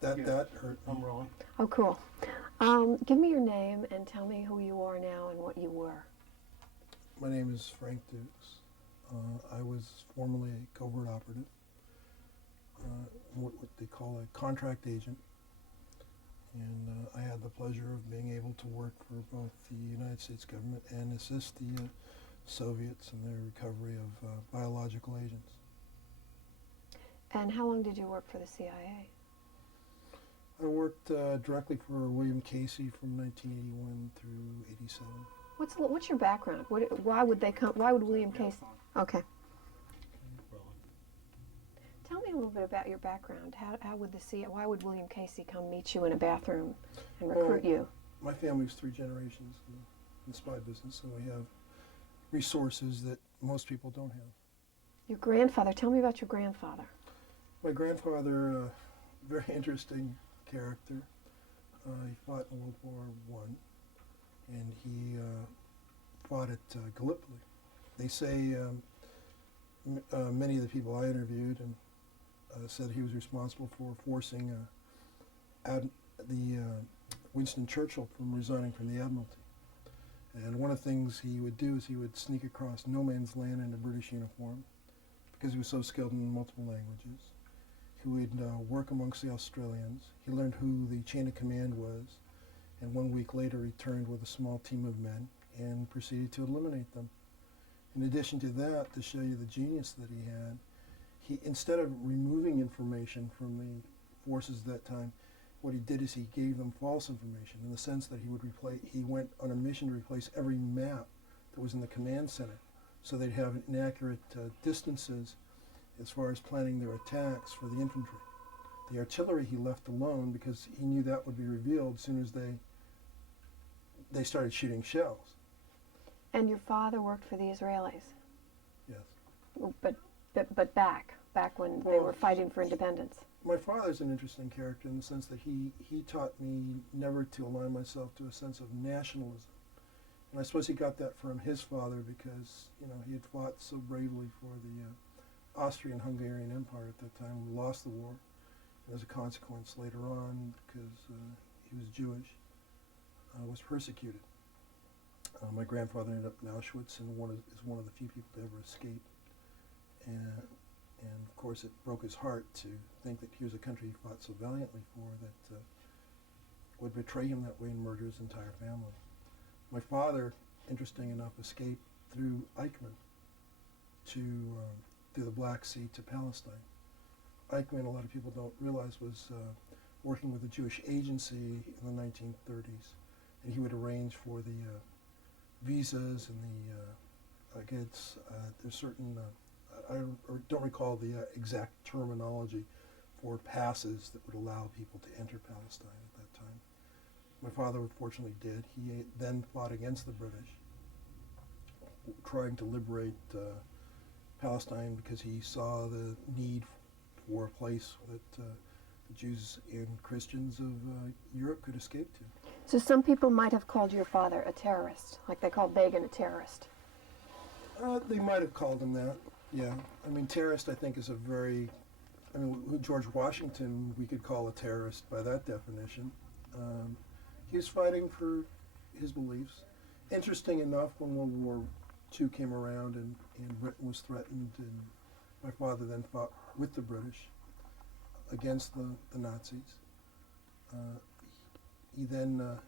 That hurt me. I'm Ron. Oh, cool. Give me your name and tell me who you are now and what you were. My name is Frank Dukes. I was formerly a covert operative, what they call a contract agent, and I had the pleasure of being able to work for both the United States government and assist the Soviets in their recovery of biological agents. And how long did you work for the CIA? I worked directly for William Casey from 1981 through 87. What's your background? Why would they come? Why would William Casey? Okay. Ron. Tell me a little bit about your background. How would the CIA? Why would William Casey come meet you in a bathroom and recruit you? My family's three generations in the spy business, so we have resources that most people don't have. Your grandfather. Tell me about your grandfather. My grandfather, very interesting character. He fought in World War I, and he fought at Gallipoli. They say many of the people I interviewed and said he was responsible for forcing Winston Churchill from resigning from the Admiralty. And one of the things he would do is he would sneak across no man's land in a British uniform because he was so skilled in multiple languages. He would work amongst the Australians. He learned who the chain of command was, and 1 week later returned with a small team of men and proceeded to eliminate them. In addition to that, to show you the genius that he had, he, instead of removing information from the forces at that time, what he did is he gave them false information in the sense that he went on a mission to replace every map that was in the command center so they'd have inaccurate distances as far as planning their attacks for the infantry. The artillery he left alone because he knew that would be revealed as soon as they started shooting shells. And your father worked for the Israelis. Yes. But back when they were fighting for independence. My father's an interesting character in the sense that he taught me never to align myself to a sense of nationalism. And I suppose he got that from his father because, he had fought so bravely for the Austrian-Hungarian Empire at that time. We lost the war. And as a consequence, later on, because he was Jewish, was persecuted. My grandfather ended up in Auschwitz and is one of the few people to ever escape. And of course, it broke his heart to think that here's a country he fought so valiantly for that would betray him that way and murder his entire family. My father, interesting enough, escaped through Eichmann through the Black Sea to Palestine. Eichmann, a lot of people don't realize, was working with the Jewish Agency in the 1930s, and he would arrange for the visas and there's certain, I don't recall the exact terminology for passes that would allow people to enter Palestine at that time. My father fortunately did. He then fought against the British, trying to liberate Palestine because he saw the need for a place that the Jews and Christians of Europe could escape to. So some people might have called your father a terrorist, like they called Begin a terrorist. They might have called him that, yeah. I mean, terrorist, I think, is George Washington we could call a terrorist by that definition. He was fighting for his beliefs. Interesting enough, when World War II came around and Britain was threatened, and my father then fought with the British against the Nazis. He then,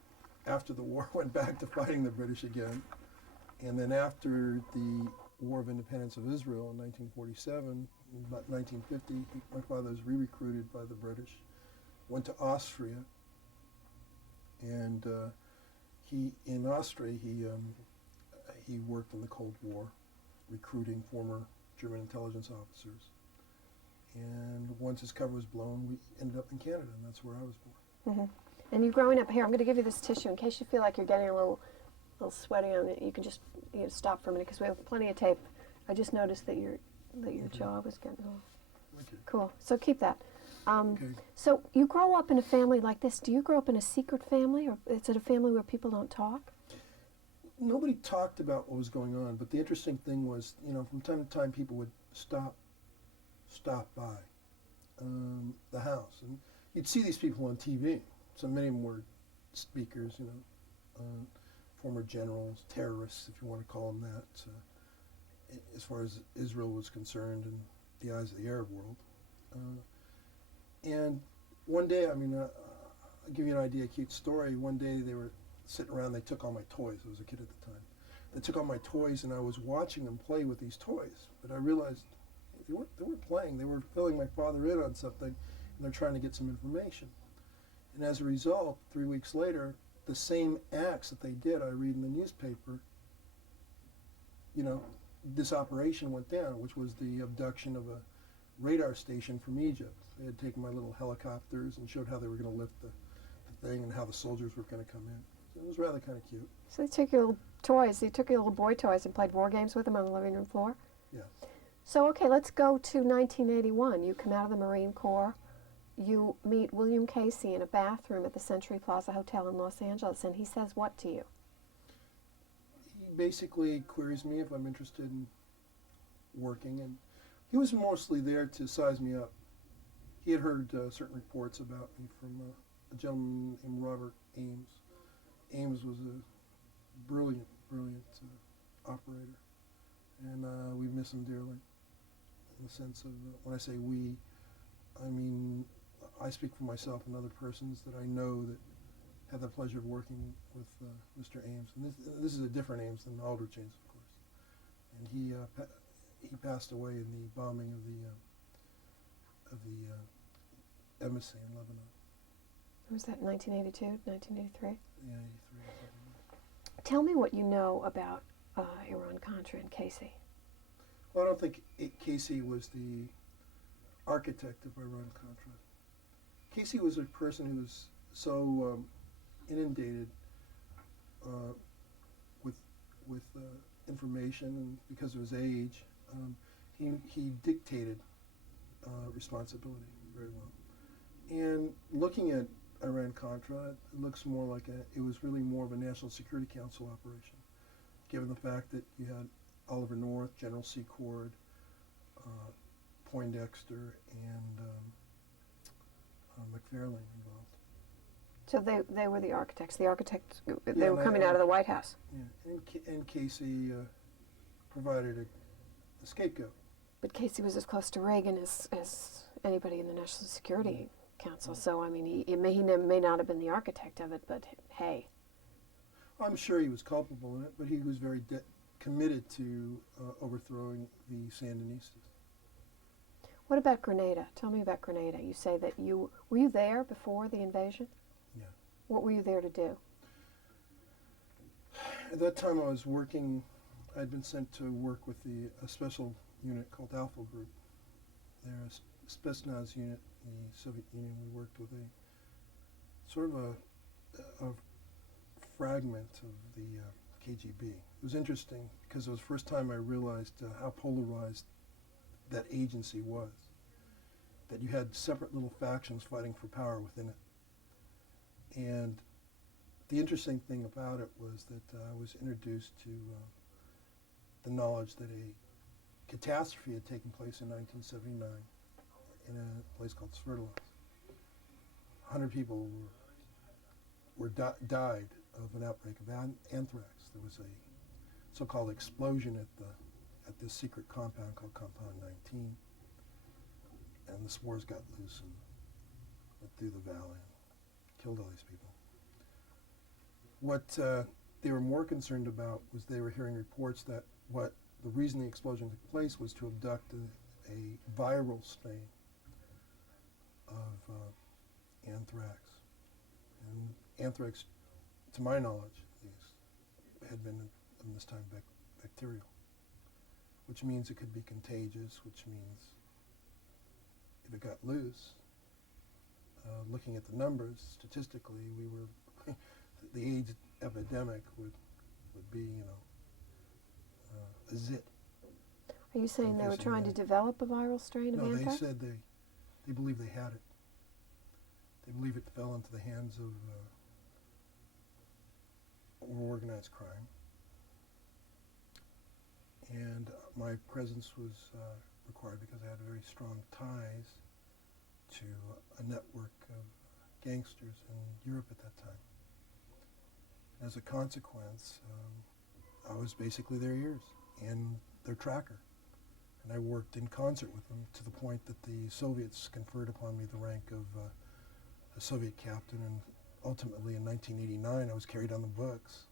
after the war, went back to fighting the British again. And then after the War of Independence of Israel in 1947, about 1950, my father was re-recruited by the British, went to Austria, and in Austria he worked in the Cold War, recruiting former German intelligence officers. And once his cover was blown, we ended up in Canada, and that's where I was born. Mm-hmm. And you growing up here, I'm going to give you this tissue in case you feel like you're getting a little sweaty on it. You can just stop for a minute because we have plenty of tape. I just noticed that your jaw was getting a little... Okay. Cool. So keep that. Okay. So you grow up in a family like this. Do you grow up in a secret family, or is it a family where people don't talk? Nobody talked about what was going on, but the interesting thing was, from time to time people would stop by the house. And you'd see these people on TV. So many of them were speakers, former generals, terrorists, if you want to call them that, as far as Israel was concerned in the eyes of the Arab world. And one day, I'll give you an idea, a cute story. One day they were sitting around, they took all my toys. I was a kid at the time. They took all my toys, and I was watching them play with these toys. But I realized they weren't playing. They were filling my father in on something, and they're trying to get some information. And as a result, 3 weeks later, the same acts that they did, I read in the newspaper, this operation went down, which was the abduction of a radar station from Egypt. They had taken my little helicopters and showed how they were going to lift the thing and how the soldiers were going to come in. So it was rather kind of cute. So they took your little toys, you took your little boy toys and played war games with them on the living room floor? Yeah. So, okay, let's go to 1981. You come out of the Marine Corps. You meet William Casey in a bathroom at the Century Plaza Hotel in Los Angeles, and he says what to you? He basically queries me if I'm interested in working, and he was mostly there to size me up. He had heard certain reports about me from a gentleman named Robert Ames. Ames was a brilliant operator, and we miss him dearly. In the sense of, when I say we, I mean I speak for myself and other persons that I know that had the pleasure of working with Mr. Ames. And this is a different Ames than Aldrich Ames, of course. And he passed away in the bombing of the embassy in Lebanon. Was that 1982, 1983? Yeah, 83 or something. Tell me what you know about Iran-Contra and Casey. Well, I don't think Casey was the architect of Iran-Contra. Casey was a person who was so inundated with information, and because of his age, he dictated responsibility very well. And looking at Iran-Contra, it looks more like it was really more of a National Security Council operation, given the fact that you had Oliver North, General Secord, Poindexter, and McFarlane involved. So they were the architects. The architects, they Yeah, were coming out of the White House. Yeah, and Casey provided a scapegoat. But Casey was as close to Reagan as anybody in the National Security Council. So, I mean, he may not have been the architect of it, but hey. I'm sure he was culpable in it, but he was very committed to overthrowing the Sandinistas. What about Grenada? Tell me about Grenada. You say that were you there before the invasion? Yeah. What were you there to do? At that time I was working, I'd been sent to work with a special unit called Alpha Group. They're a Spetsnaz unit in the Soviet Union. We worked with a sort of a fragment of the KGB. It was interesting because it was the first time I realized how polarized that agency was, that you had separate little factions fighting for power within it. And the interesting thing about it was that I was introduced to the knowledge that a catastrophe had taken place in 1979 in a place called Sverdlovsk. 100 people died of an outbreak of anthrax. There was a so-called explosion at this secret compound called Compound 19, and the spores got loose and went through the valley and killed all these people. What they were more concerned about was they were hearing reports that the reason the explosion took place was to abduct a viral strain of anthrax. And anthrax, to my knowledge, had been in this time bacterial, which means it could be contagious, which means if it got loose, looking at the numbers, statistically, the AIDS epidemic would be, a zit. Are you saying they were Increasing trying to that. develop a viral strain of No, they anthrax? said they believe they had it. They believe it fell into the hands of organized crime. And my presence was required because I had very strong ties to a network of gangsters in Europe at that time. As a consequence, I was basically their ears and their tracker. And I worked in concert with them to the point that the Soviets conferred upon me the rank of a Soviet captain, and ultimately in 1989 I was carried on the books,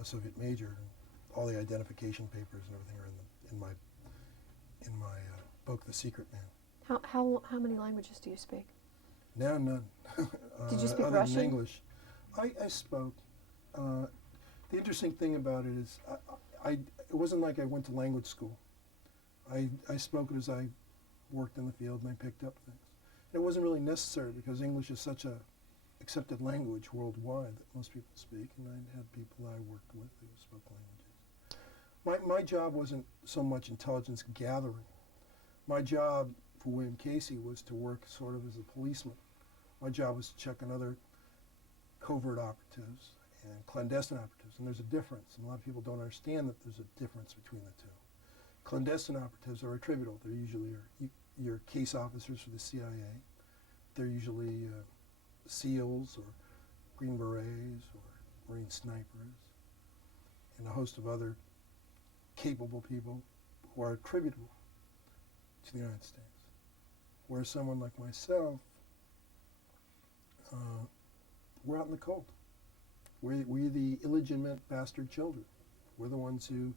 a Soviet major, and all the identification papers and everything are in my book, The Secret Man. How many languages do you speak? Now none. Did you speak other Russian? than English. I spoke. The interesting thing about it is it wasn't like I went to language school. I spoke it as I worked in the field and I picked up things. And it wasn't really necessary because English is such a accepted language worldwide that most people speak, and I had people I worked with who spoke languages. My job wasn't so much intelligence gathering. My job for William Casey was to work sort of as a policeman. My job was to check on other covert operatives and clandestine operatives, and there's a difference, and a lot of people don't understand that there's a difference between the two. Clandestine operatives are attributable. They're usually your case officers for the CIA. They're usually SEALs or Green Berets or Marine snipers, and a host of other capable people who are attributable to the United States. Whereas someone like myself, we're out in the cold. We're the illegitimate bastard children. We're the ones who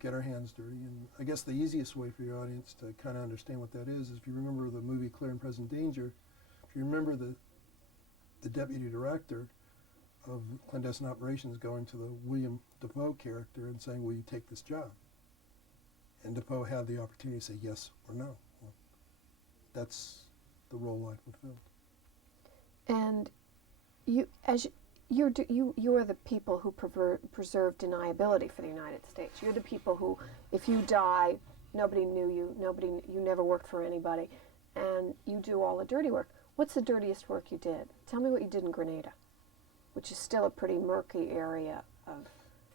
get our hands dirty. And I guess the easiest way for your audience to kind of understand what that is if you remember the movie Clear and Present Danger, if you remember the deputy director of clandestine operations going to the William Dafoe character and saying, will you take this job? And Dafoe had the opportunity to say yes or no. Well, that's the role I fulfilled. And you're the people who preserve deniability for the United States. You're the people who, if you die, nobody knew you, you never worked for anybody, and you do all the dirty work. What's the dirtiest work you did? Tell me what you did in Grenada, which is still a pretty murky area of...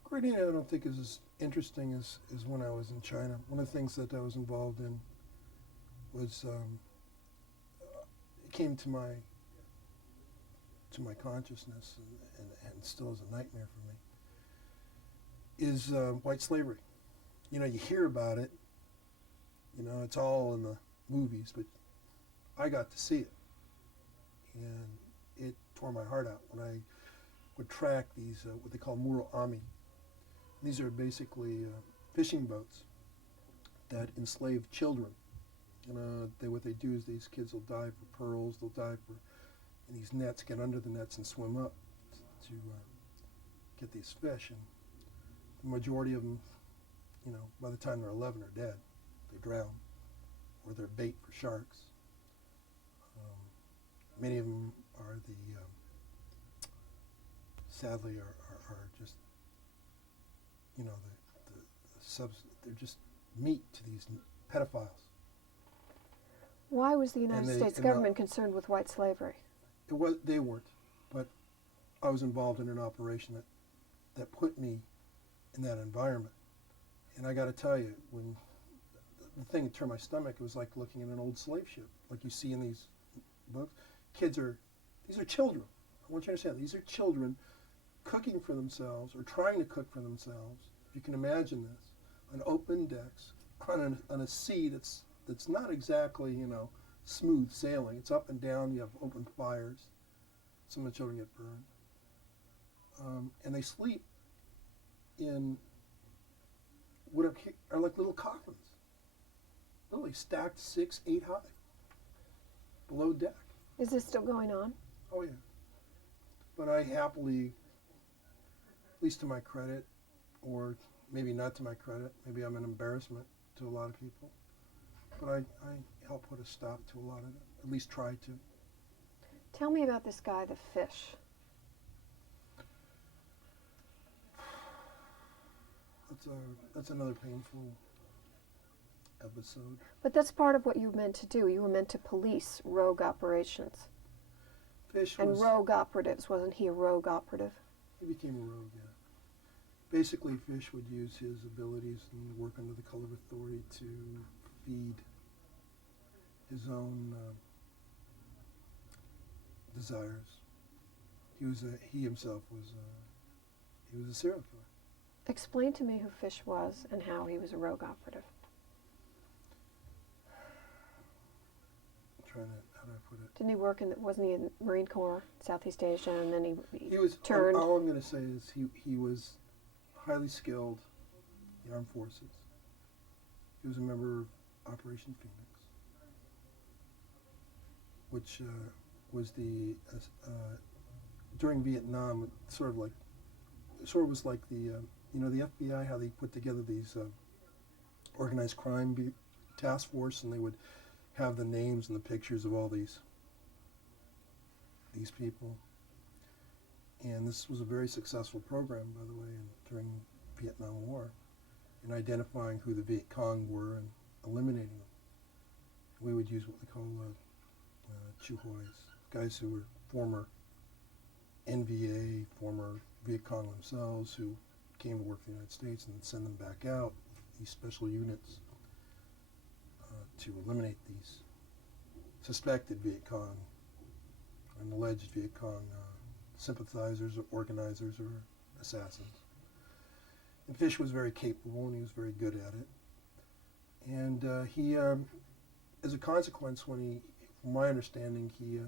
Grenada I don't think is as interesting as when I was in China. One of the things that I was involved in was, it came to my consciousness and still is a nightmare for me, is white slavery. You know, you hear about it, you know, it's all in the movies, but I got to see it. And it tore my heart out when I would track these, what they call Muro Ami. These are basically fishing boats that enslave children. And what they do is these kids will dive for pearls, they'll dive for, in these nets, get under the nets and swim up to get these fish. And the majority of them, you know, by the time they're 11 are dead. They drown, or they're bait for sharks. Many of them are sadly are just, you know, they're just meat to these pedophiles. Why was the United States government concerned with white slavery? They weren't, but I was involved in an operation that put me in that environment. And I got to tell you, when the thing that turned my stomach, it was like looking at an old slave ship, like you see in these books. These are children. I want you to understand, these are children cooking for themselves or trying to cook for themselves. If you can imagine this, on open decks, on a sea that's not exactly, you know, smooth sailing. It's up and down. You have open fires. Some of the children get burned. And they sleep in what are like little coffins, literally stacked 6, 8 high, below deck. Is this still going on? Oh yeah. But I happily, at least to my credit, or maybe not to my credit, maybe I'm an embarrassment to a lot of people, but I helped put a stop to a lot of it, at least try to. Tell me about this guy, the fish. That's another painful episode. But that's part of what you were meant to do. You were meant to police rogue operations. Fish and was... rogue operatives. Wasn't he a rogue operative? He became a rogue, yeah. Basically, Fish would use his abilities and work under the color of authority to feed his own desires. He himself was he was a serial killer. Explain to me who Fish was and how he was a rogue operative. I'm trying to, how do I put it? Didn't he work wasn't he in Marine Corps, Southeast Asia, and then He was turned? All I'm going to say is he was highly skilled in the armed forces. He was a member of Operation Phoenix, which was the during Vietnam, sort of was like the the FBI, how they put together these organized crime task force, and they would have the names and the pictures of all these people. And this was a very successful program, by the way, during Vietnam War, in identifying who the Viet Cong were and eliminating them. We would use what we call Chu Hois, guys who were former NVA, former Viet Cong themselves, who came to work for the United States, and then send them back out, these special units, to eliminate these suspected Viet Cong and alleged Viet Cong sympathizers or organizers or assassins. And Fish was very capable, and he was very good at it. And he, as a consequence, from my understanding, he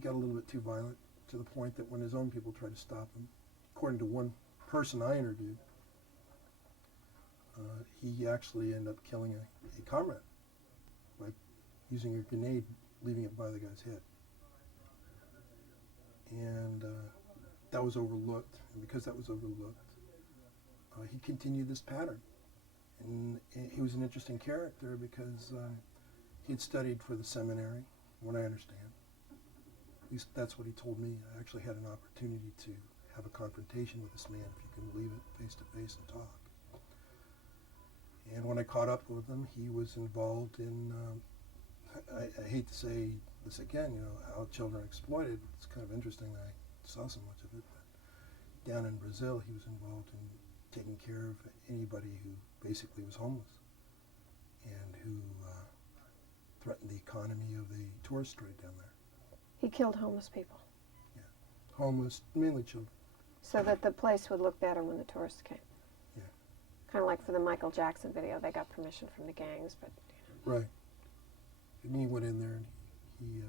got a little bit too violent, to the point that when his own people tried to stop him, according to one person I interviewed, he actually ended up killing a comrade by using a grenade, leaving it by the guy's head. And that was overlooked, and because that was overlooked, he continued this pattern. And he was an interesting character because he had studied for the seminary, from what I understand. At least that's what he told me. I actually had an opportunity to have a confrontation with this man, if you can believe it, face to face and talk. And when I caught up with him, he was involved in, I hate to say this again, how children are exploited. It's kind of interesting that I saw so much of it. But down in Brazil, he was involved in taking care of anybody who basically was homeless and who threatened the economy of the tourist trade down there. He killed homeless people. Yeah, homeless, mainly children. So that the place would look better when the tourists came. Yeah. Kind of like for the Michael Jackson video, they got permission from the gangs, but. Right. And he went in there and he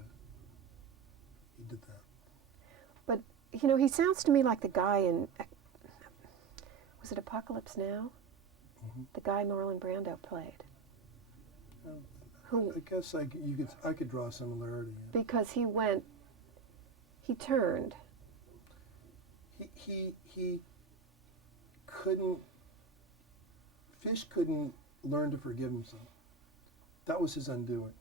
did that. But he sounds to me like the guy in. Was it Apocalypse Now? Mm-hmm. The guy Marlon Brando played. Who? I guess I could draw a similarity. Yeah. Because he turned. He couldn't. Fish couldn't learn to forgive himself. That was his undoing.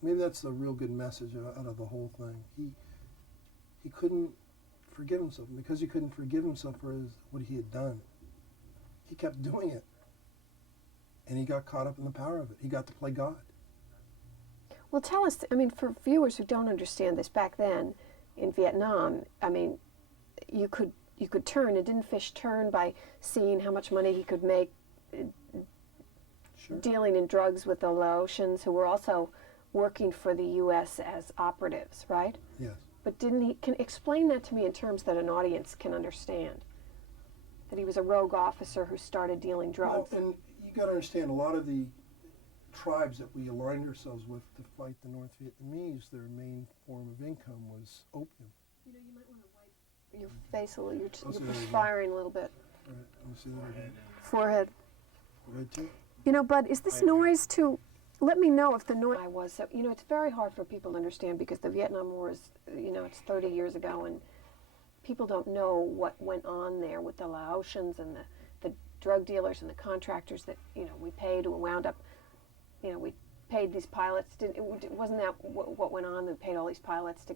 Maybe that's the real good message out of the whole thing. He couldn't forgive himself, and because he couldn't forgive himself for what he had done, he kept doing it. And he got caught up in the power of it. He got to play God. Well, tell us, for viewers who don't understand this, back then in Vietnam, you could turn, and didn't Fish turn by seeing how much money he could make Sure. dealing in drugs with the Laotians, who were also working for the U.S. as operatives, right? Yes. But can explain that to me in terms that an audience can understand? That he was a rogue officer who started dealing drugs. Well, and you got to understand, a lot of the tribes that we aligned ourselves with to fight the North Vietnamese, their main form of income was opium. You might want to wipe your face a little. You're see that again. perspiring a little bit. Right. Let me see that again. Forehead. Red too? But is this noise too? Let me know if the noise I was. So, it's very hard for people to understand because the Vietnam War is, it's 30 years ago, and people don't know what went on there with the Laotians and the drug dealers and the contractors that, we paid, who wound up, we paid these pilots. Wasn't that what went on? We paid all these pilots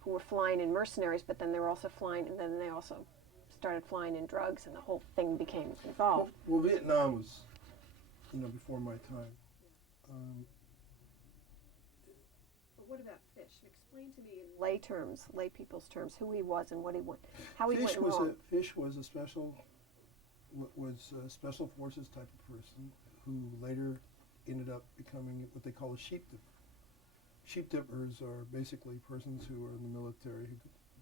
who were flying in mercenaries, but then they were also flying, and then they also started flying in drugs, and the whole thing became involved. Well, Vietnam was, before my time. But what about Fish? Explain to me in lay terms, lay people's terms, who he was and what he went, how he went wrong. Fish was a special forces type of person who later ended up becoming what they call a sheep dipper. Sheep dippers are basically persons who are in the military who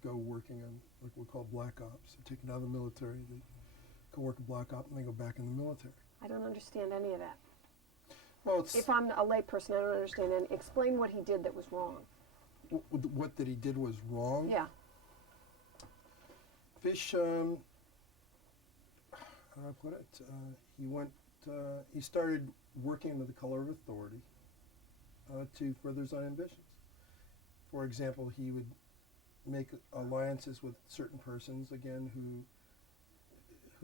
go working on like we call black ops. They're taken out of the military, they go work a black op, and they go back in the military. I don't understand any of that. Well, it's If I'm a layperson, I don't understand any. Explain what he did that was wrong. what that he did was wrong. Yeah. Fish, how do I put it? He started working under the color of authority to further his own ambitions. For example, he would make alliances with certain persons, again, who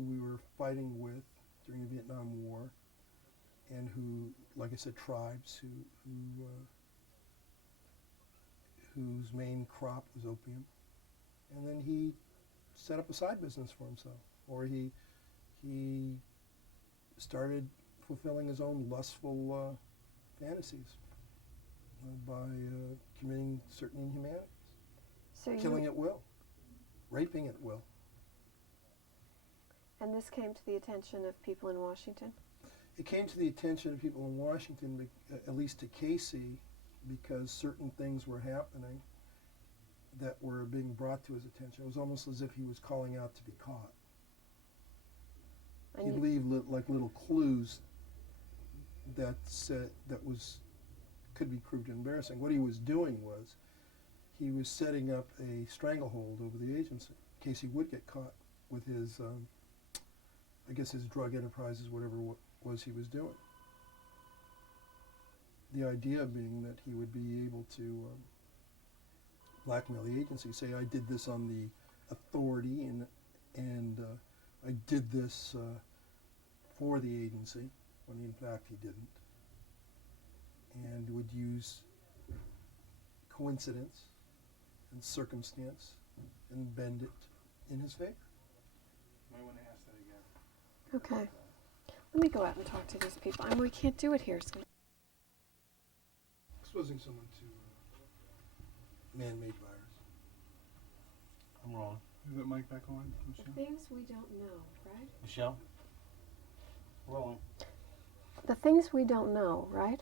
we were fighting with during the Vietnam War, and who, like I said, tribes whose main crop was opium. And then he set up a side business for himself, or he started fulfilling his own lustful fantasies by committing certain inhumanities, So killing you, at will, raping at will. and this came to the attention of people in Washington? It came to the attention of people in Washington, at least to Casey, because certain things were happening that were being brought to his attention. It was almost as if he was calling out to be caught. And He'd you- leave like little clues that said could be proved embarrassing. What he was doing was he was setting up a stranglehold over the agency in case he would get caught with his, I guess his drug enterprises, whatever was he was doing. The idea being that he would be able to blackmail the agency, say I did this on the authority and I did this for the agency, when in fact he didn't, and would use coincidence and circumstance and bend it in his favor. Might want to ask that again. Okay. Let me go out and talk to these people. We can't do it here. So. Exposing someone to man-made virus. I'm wrong. Is that mic back on, The Michelle? things we don't know, right? Michelle? Rolling. The things we don't know, right?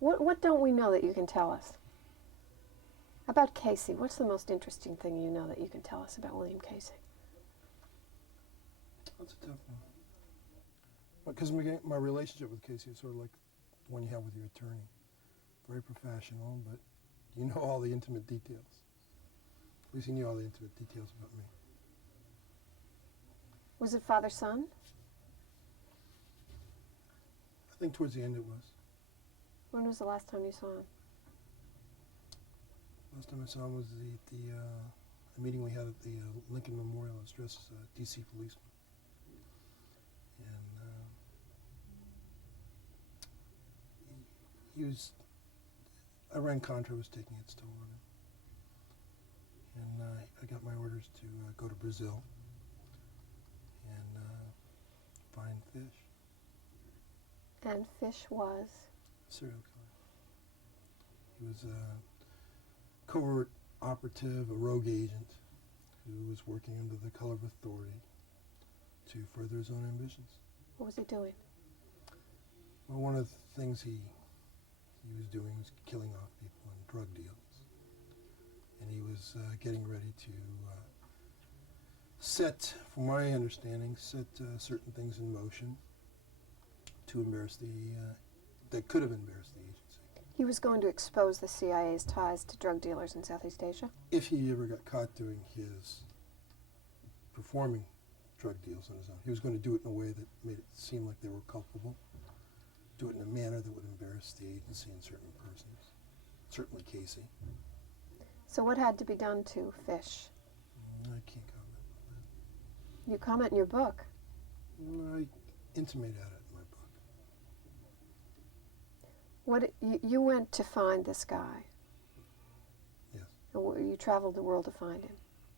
What don't we know that you can tell us? About Casey, what's the most interesting thing you know that you can tell us about William Casey? That's a tough one. Because my relationship with Casey is sort of like the one you have with your attorney. Very professional, but you know all the intimate details. At least he knew all the intimate details about me. Was it father-son? I think towards the end it was. When was the last time you saw him? Last time I saw him was the meeting we had at the Lincoln Memorial. I was dressed as a D.C. policeman. And he was, Iran-Contra was taking its toll on him. And I got my orders to go to Brazil and find fish, And Fish was? serial killer. He was a covert operative, a rogue agent who was working under the color of authority to further his own ambitions. What was he doing? Well, one of the things he was doing was killing off people in drug deals. And he was getting ready to set, from my understanding, certain things in motion to embarrass that could have embarrassed the agency. He was going to expose the CIA's ties to drug dealers in Southeast Asia? If he ever got caught performing drug deals on his own. He was going to do it in a way that made it seem like they were culpable. Do it in a manner that would embarrass the agency and certain persons. Certainly Casey. So what had to be done to Fish? I can't comment on You comment in your book. that. I intimate at it in my book. You went to find this guy. Yes. You traveled the world to find him.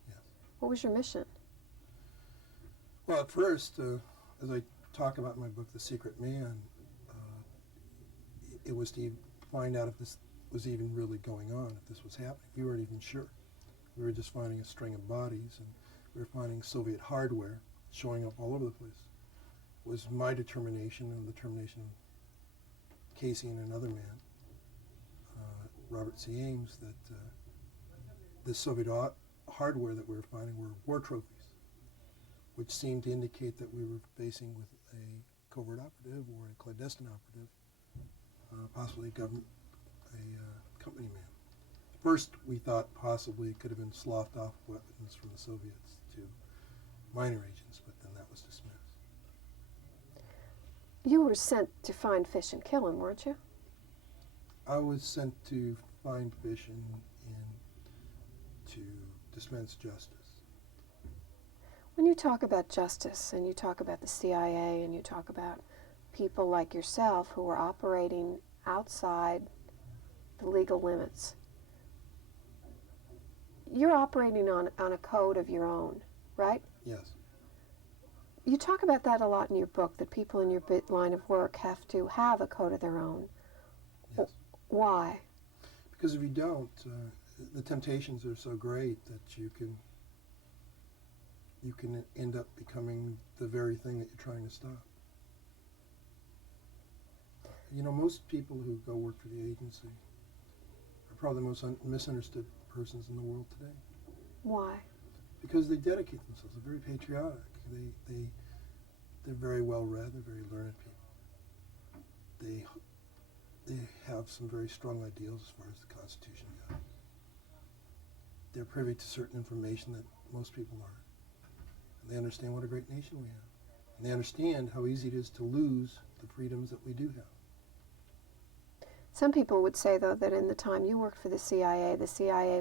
Yes. What was your mission? Well, at first, as I talk about in my book, The Secret Man, it was to find out if this was even really going on, if this was happening. We weren't even sure. We were just finding a string of bodies, and we were finding Soviet hardware showing up all over the place. It was my determination and the determination Casey and another man, Robert C. Ames, that the Soviet hardware that we were finding were war trophies, which seemed to indicate that we were facing with a covert operative or a clandestine operative, possibly a government, company man. First, we thought possibly it could have been sloughed off weapons from the Soviets to minor agents, but then that was dismissed. You were sent to find fish and kill him, weren't you? I was sent to find fish and to dispense justice. When you talk about justice and you talk about the CIA and you talk about people like yourself who are operating outside the legal limits, you're operating on a code of your own, right? Yes. You talk about that a lot in your book, that people in your line of work have to have a code of their own. Yes. Why? Because if you don't, the temptations are so great that you can end up becoming the very thing that you're trying to stop. You know, most people who go work for the agency are probably the most misunderstood persons in the world today. Why? Because they dedicate themselves. They're very patriotic. They're very well read. They're very learned people. They have some very strong ideals as far as the Constitution goes. They're privy to certain information that most people aren't. And they understand what a great nation we have. And they understand how easy it is to lose the freedoms that we do have. Some people would say, though, that in the time you worked for the CIA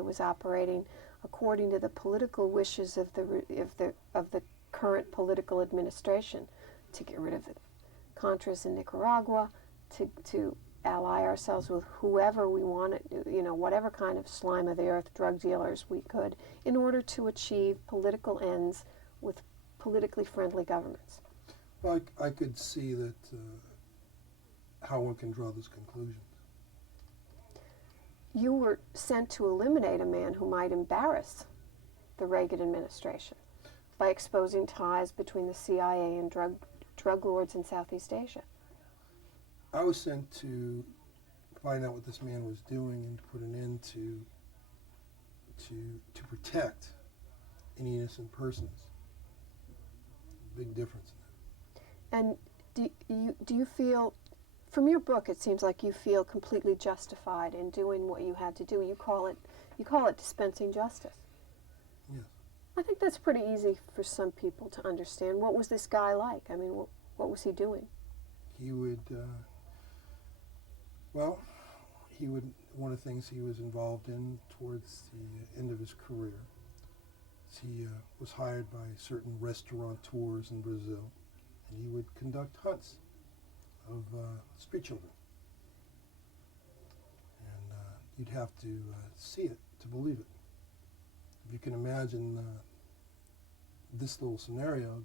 was operating according to the political wishes of the current political administration, to get rid of the Contras in Nicaragua, to ally ourselves with whoever we wanted, whatever kind of slime of the earth drug dealers we could, in order to achieve political ends with politically friendly governments. Well, I could see that how one can draw those conclusions. You were sent to eliminate a man who might embarrass the Reagan administration by exposing ties between the CIA and drug lords in Southeast Asia. I was sent to find out what this man was doing and to put an end to protect any innocent persons. Big difference in that. And do you feel, from your book, it seems like you feel completely justified in doing what you had to do. You call it dispensing justice. Yes. I think that's pretty easy for some people to understand. What was this guy like? I mean, what was he doing? He would, one of the things he was involved in towards the end of his career is he was hired by certain restaurateurs in Brazil, and he would conduct hunts of street children. And you'd have to see it to believe it. If you can imagine this little scenario,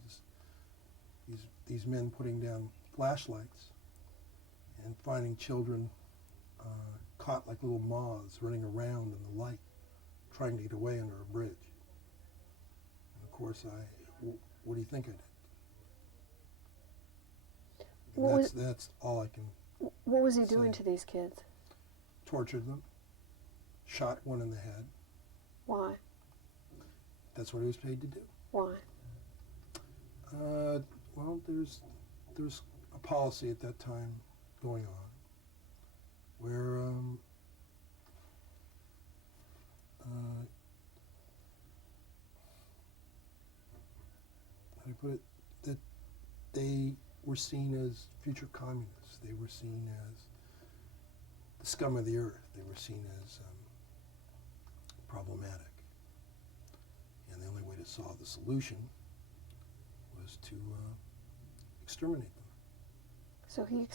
these men putting down flashlights and finding children caught like little moths running around in the light, trying to get away under a bridge. And of course, what do you think I did? That's all I can. What was he doing to these kids? Tortured them, shot one in the head. Why? That's what he was paid to do. Why? Well, there's a policy at that time going on where how do you put it? That they were seen as future communists. They were seen as the scum of the earth. They were seen as problematic. And the only way to solve the solution was to exterminate them. So he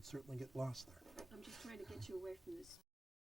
could certainly get lost there. I'm just trying to get you away from this